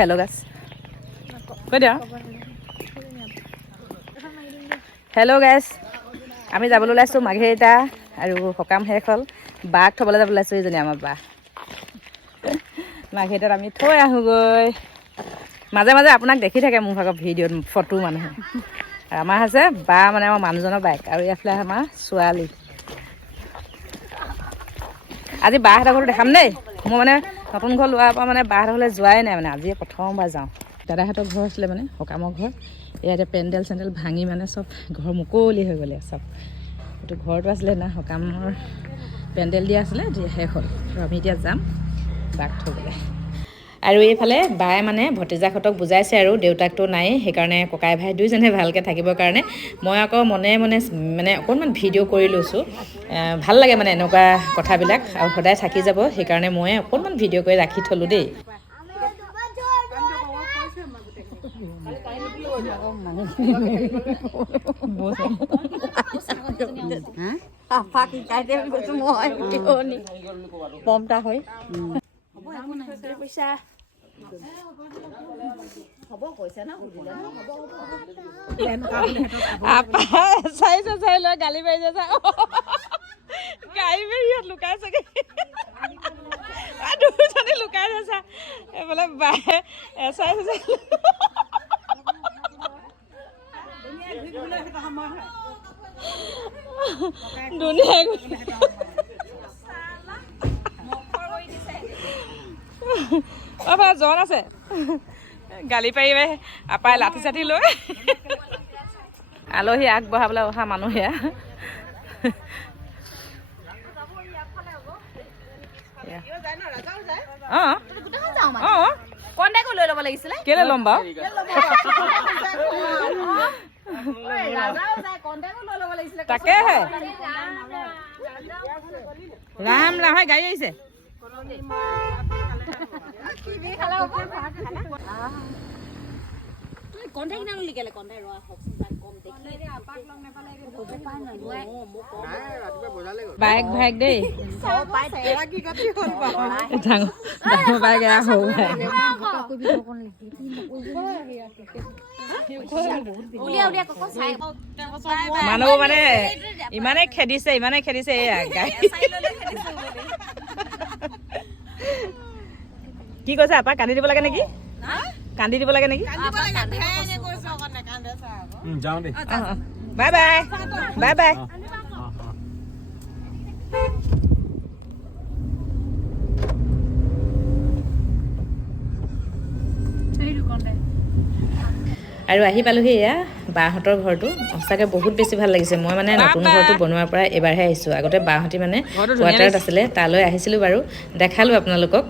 hello' গাইছ কৈ দিয়া হেল্ল' গাইছ আমি যাবলৈ ওলাইছোঁ মাঘেৰিটা আৰু সকাম শেষ হ'ল বাঘ থ'বলৈ যাবলৈ ওলাইছোঁ এইজনী আমাৰ বা মাঘেৰিটাত আমি থৈ আহোঁগৈ মাজে মাজে আপোনাক দেখি থাকে মোৰ ভাগৰ ভিডিঅ'ত ফটো মানুহে আমাৰ হৈছে বা মানে আমাৰ মানুহজনৰ বাইক আৰু এইফালে আমাৰ ছোৱালী আজি বাহঁতৰ ঘৰটো দেখাম দেই মই মানে নতুন ঘৰ লোৱাৰ পৰা মানে বাহঁতৰ ঘৰলৈ যোৱাই নাই মানে আজিয়ে প্ৰথমবাৰ যাওঁ দাদাহঁতৰ ঘৰ আছিলে মানে সকামৰ ঘৰ ইয়াতে পেণ্ডেল চেণ্ডেল ভাঙি মানে চব ঘৰ মুকলি হৈ গ'লে চব এইটো ঘৰটো আছিলে না সকামৰ পেণ্ডেল দিয়া আছিলে শেষ হ'ল আৰু আমি এতিয়া যাম বাঘ থ'বলৈ আৰু এইফালে বায়ে মানে ভতিজাকহঁতক বুজাইছে আৰু দেউতাকটো নাই সেইকাৰণে ককাই ভাই দুইজনে ভালকৈ থাকিবৰ কাৰণে মই আকৌ মনে মনে মানে অকণমান ভিডিঅ' কৰি লৈছোঁ ভাল লাগে মানে এনেকুৱা কথাবিলাক আৰু সদায় থাকি যাব সেইকাৰণে মই অকণমান ভিডিঅ' কৰি ৰাখি থ'লোঁ দেই পমটা হয় পইচা হ'ব কৈছে ন চাই লৈ গালি পাৰিছে চা গাড়ী মাৰি ইয়াত লুকাই চাগে দুজনী লুকাই আছে এইফালে বায়ে চাই জন আছে গালি পাৰি আপাই লাঠি চাঠি লৈ আলহী আগবঢ়াবলৈ অহা মানুহ সেয়া লৈ ল'ব লাগিছিলে কেলে ল'ম বাৰু তাকেহে ৰাম ৰাম গাড়ী আহিছে বাইক ভাইক দেই ডাঙৰ বাইক এয়া সৰু মানুহ মানে ইমানেই খেদিছে এয়া গাড়ী কি কৈছে আপা কান্দি দিব লাগে নেকি কান্দি দিব লাগে নেকি বাই বাই বাই বাই আৰু আহি পালোহি এয়া বাহঁতৰ ঘৰটো সঁচাকৈ বহুত বেছি ভাল লাগিছে মই মানে নতুন ঘৰটো বনোৱাৰ পৰা এবাৰহে আহিছোঁ আগতে বাহঁতি মানে কোৱাৰ্টাৰত আছিলে তালৈ আহিছিলোঁ বাৰু দেখালোঁ আপোনালোকক